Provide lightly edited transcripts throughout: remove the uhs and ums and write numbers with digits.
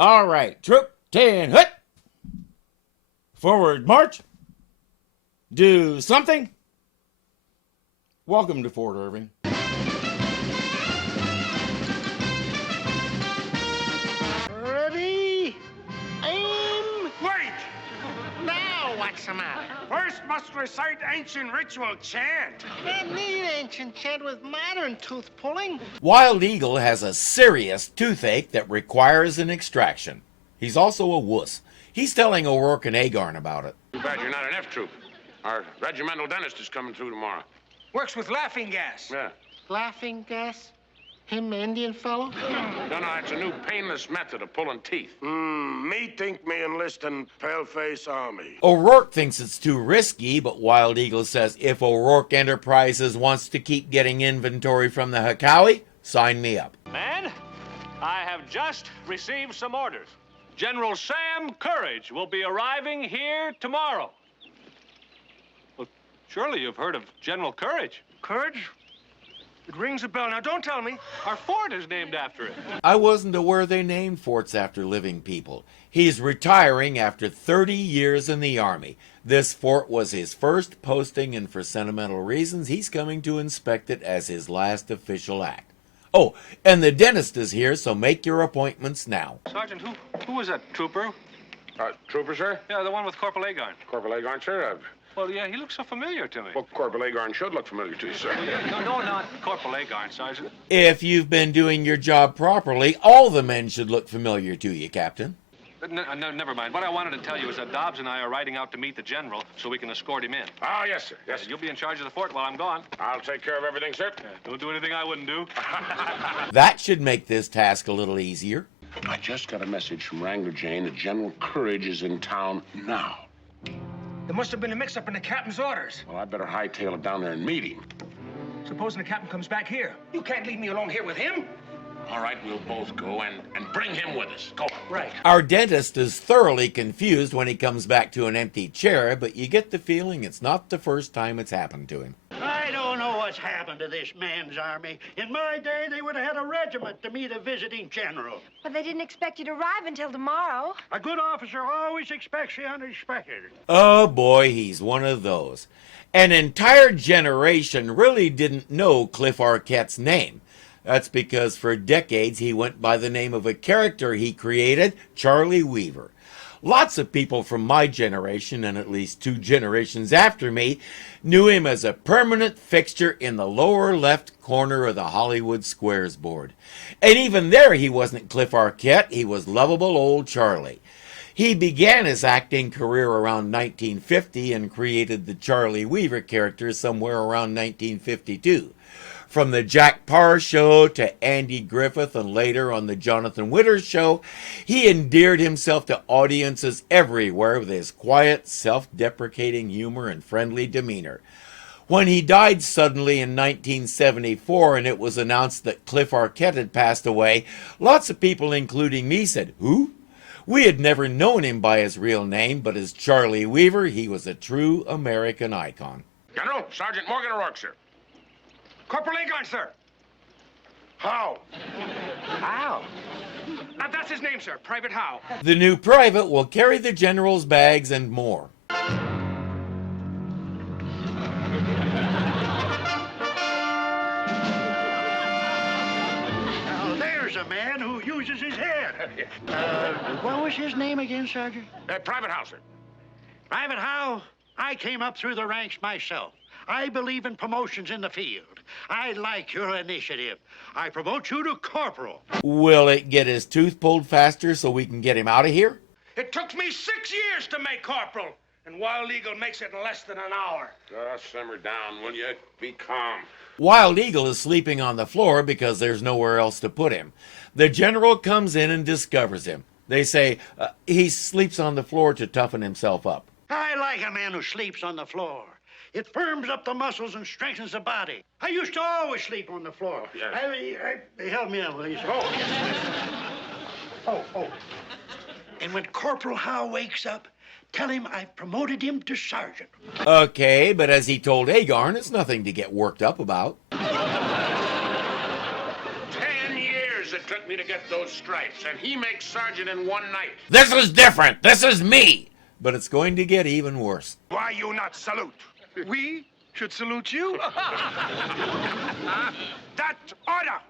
All right, troop 10, hut. Forward march. Do something. Welcome to Fort Irving. Ready? Aim! Wait! Now what's the matter? First must recite ancient ritual chant. Can't need ancient chant with modern tooth pulling. Wild Eagle has a serious toothache that requires an extraction. He's also a wuss. He's telling O'Rourke and Agarn about it. Too bad you're not an F troop. Our regimental dentist is coming through tomorrow. Works with laughing gas. Yeah. Laughing gas? Him Indian fellow? No, it's a new painless method of pulling teeth. Me think me enlisting Paleface Army. O'Rourke thinks it's too risky, but Wild Eagle says if O'Rourke Enterprises wants to keep getting inventory from the Hakawi, sign me up. Man, I have just received some orders. General Sam Courage will be arriving here tomorrow. Well, surely you've heard of General Courage. Courage? It rings a bell. Now, don't tell me. Our fort is named after it. I wasn't aware they named forts after living people. He's retiring after 30 years in the Army. This fort was his first posting, and for sentimental reasons, he's coming to inspect it as his last official act. Oh, and the dentist is here, so make your appointments now. Sergeant, who was that trooper? Trooper, sir? Yeah, the one with Corporal Agarn. Corporal Agarn, sir? Well, yeah, he looks so familiar to me. Well, Corporal Agarn should look familiar to you, sir. No, not Corporal Agarn, Sergeant. If you've been doing your job properly, all the men should look familiar to you, Captain. No, never mind. What I wanted to tell you is that Dobbs and I are riding out to meet the general so we can escort him in. Oh, yes, sir. Yes, sir. You'll be in charge of the fort while I'm gone. I'll take care of everything, sir. Don't do anything I wouldn't do. That should make this task a little easier. I just got a message from Wrangler Jane that General Courage is in town now. There must have been a mix-up in the captain's orders. Well, I better hightail it down there and meet him. Supposing the captain comes back here. You can't leave me alone here with him. All right, we'll both go and bring him with us. Go. Right. Our dentist is thoroughly confused when he comes back to an empty chair, but you get the feeling it's not the first time it's happened to him. I don't know what's happened to this man's army. In my day, they would have had a regiment to meet a visiting general. But they didn't expect you to arrive until tomorrow. A good officer always expects the unexpected. Oh boy, he's one of those. An entire generation really didn't know Cliff Arquette's name. That's because for decades he went by the name of a character he created, Charlie Weaver. Lots of people from my generation, and at least 2 generations after me, knew him as a permanent fixture in the lower left corner of the Hollywood Squares board. And even there he wasn't Cliff Arquette, he was lovable old Charlie. He began his acting career around 1950 and created the Charlie Weaver character somewhere around 1952. From the Jack Parr Show to Andy Griffith and later on the Jonathan Winters Show, he endeared himself to audiences everywhere with his quiet, self-deprecating humor and friendly demeanor. When he died suddenly in 1974 and it was announced that Cliff Arquette had passed away, lots of people, including me, said, "Who?" We had never known him by his real name, but as Charlie Weaver, he was a true American icon. General, Sergeant Morgan O'Rourke, sir. Corporal Agarn, sir. How? Howe? That's his name, sir. Private Howe. The new private will carry the general's bags and more. Now, there's a man who uses his head. What was his name again, Sergeant? Private Howe, sir. Private Howe, I came up through the ranks myself. I believe in promotions in the field. I like your initiative. I promote you to corporal. Will it get his tooth pulled faster so we can get him out of here? It took me 6 years to make corporal, and Wild Eagle makes it in less than an hour. Simmer down, will you? Be calm. Wild Eagle is sleeping on the floor because there's nowhere else to put him. The general comes in and discovers him. They say he sleeps on the floor to toughen himself up. I like a man who sleeps on the floor. It firms up the muscles and strengthens the body. I used to always sleep on the floor. Yes. Help me out, please. Oh. And when Corporal Howe wakes up, tell him I've promoted him to sergeant. Okay, but as he told Agarn, it's nothing to get worked up about. 10 years it took me to get those stripes, and he makes sergeant in one night. This is different. This is me. But it's going to get even worse. Why you not salute? We should salute you? That order!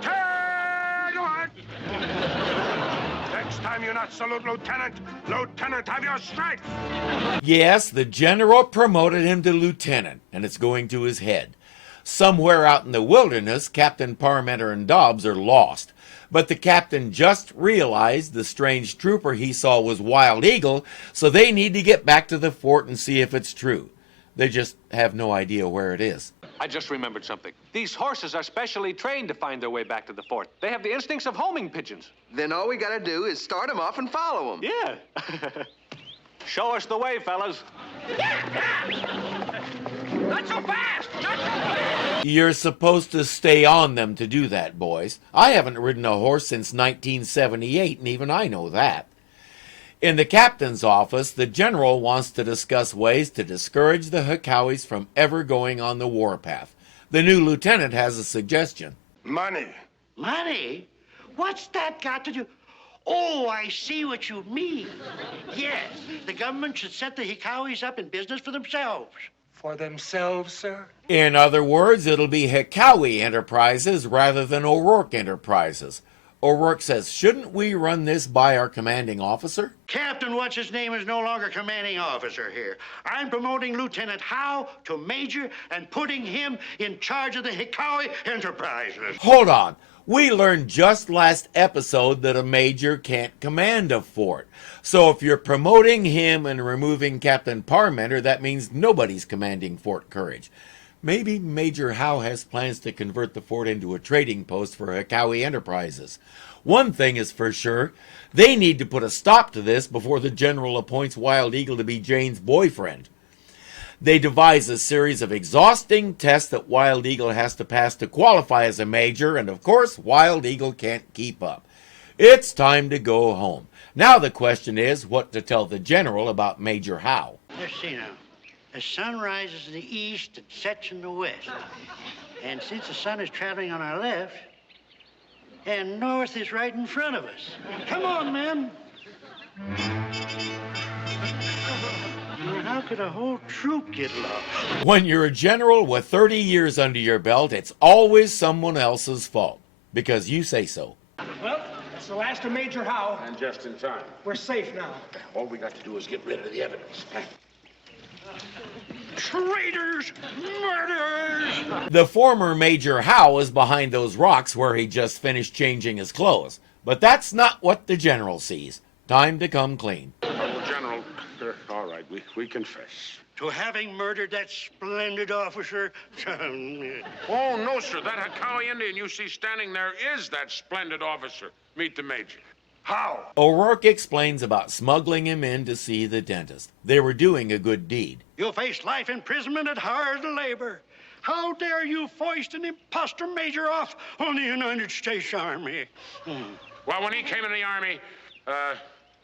Turn on! Next time you not salute Lieutenant, have your stripes! Yes, the general promoted him to lieutenant, and it's going to his head. Somewhere out in the wilderness, Captain Parmenter and Dobbs are lost. But the captain just realized the strange trooper he saw was Wild Eagle, so they need to get back to the fort and see if it's true. They just have no idea where it is. I just remembered something. These horses are specially trained to find their way back to the fort. They have the instincts of homing pigeons. Then all we gotta do is start them off and follow them. Yeah. Show us the way, fellas. Not so fast! Not so fast! You're supposed to stay on them to do that, boys. I haven't ridden a horse since 1978, and even I know that. In the captain's office, the general wants to discuss ways to discourage the Hekawis from ever going on the warpath. The new lieutenant has a suggestion. Money. Money? What's that got to do? Oh, I see what you mean. Yes, the government should set the Hekawis up in business for themselves. For themselves, sir? In other words, it'll be Hekawi Enterprises rather than O'Rourke Enterprises. O'Rourke says, shouldn't we run this by our commanding officer? Captain What's-His-Name is no longer commanding officer here. I'm promoting Lieutenant Howe to major and putting him in charge of the Hekawi Enterprises. Hold on. We learned just last episode that a major can't command a fort. So if you're promoting him and removing Captain Parmenter, that means nobody's commanding Fort Courage. Maybe Major Howe has plans to convert the fort into a trading post for Hekawi Enterprises. One thing is for sure, they need to put a stop to this before the general appoints Wild Eagle to be Jane's boyfriend. They devise a series of exhausting tests that Wild Eagle has to pass to qualify as a major, and of course, Wild Eagle can't keep up. It's time to go home. Now the question is what to tell the general about Major Howe. Let's see now. The sun rises in the east and sets in the west. And since the sun is traveling on our left, and north is right in front of us. Come on, men. Now, how could a whole troop get lost? When you're a general with 30 years under your belt, it's always someone else's fault. Because you say so. Well, that's the last of Major Howe. And just in time. We're safe now. All we got to do is get rid of the evidence. Traitors! Murderers! The former Major Howe is behind those rocks where he just finished changing his clothes. But that's not what the general sees. Time to come clean. Oh, General, all right, we confess. To having murdered that splendid officer? Oh, no, sir. That Hekawi Indian you see standing there is that splendid officer. Meet the major. How? O'Rourke explains about smuggling him in to see the dentist. They were doing a good deed. You'll face life imprisonment and hard labor. How dare you foist an imposter major off on the United States Army? Well, when he came in the Army,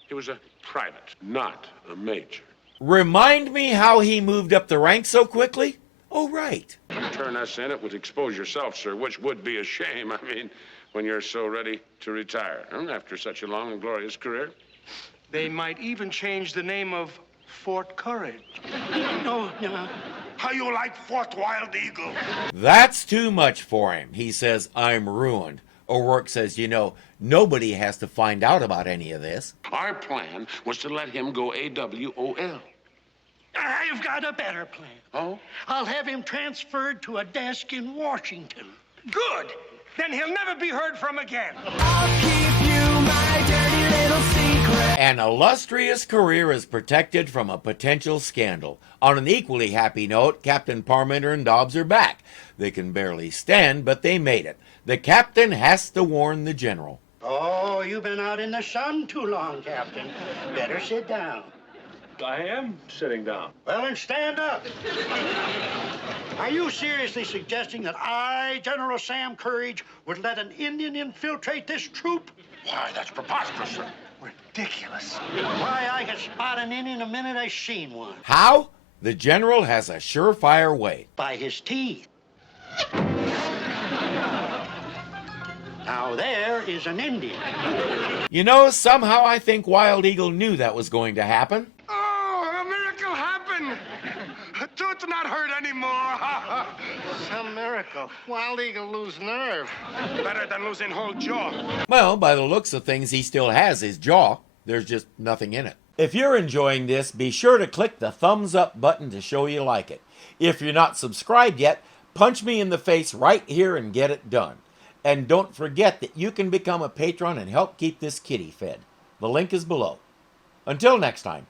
he was a private, not a major. Remind me how he moved up the ranks so quickly? Oh, right. Turn us in, it would expose yourself, sir, which would be a shame. I mean, when you're so ready to retire, after such a long and glorious career. They might even change the name of Fort Courage. No. How you like Fort Wild Eagle? That's too much for him. He says, I'm ruined. O'Rourke says, nobody has to find out about any of this. Our plan was to let him go AWOL. I've got a better plan. Oh? I'll have him transferred to a desk in Washington. Good! Then he'll never be heard from again. An illustrious career is protected from a potential scandal. On an equally happy note, Captain Parmenter and Dobbs are back. They can barely stand, but they made it. The captain has to warn the general. Oh, you've been out in the sun too long, Captain. Better sit down. I am sitting down. Well, then stand up. Are you seriously suggesting that I, General Sam Courage, would let an Indian infiltrate this troop? Why, that's preposterous, sir. Ridiculous. Why, I could spot an Indian the minute I seen one. How? The general has a surefire way. By his teeth. Now there is an Indian. You know, somehow I think Wild Eagle knew that was going to happen. Oh, a miracle happened. Tooth's not hurt anymore. Some miracle. Wild Eagle lose nerve. Better than losing whole jaw. Well, by the looks of things, he still has his jaw. There's just nothing in it. If you're enjoying this, be sure to click the thumbs up button to show you like it. If you're not subscribed yet, punch me in the face right here and get it done. And don't forget that you can become a patron and help keep this kitty fed. The link is below. Until next time.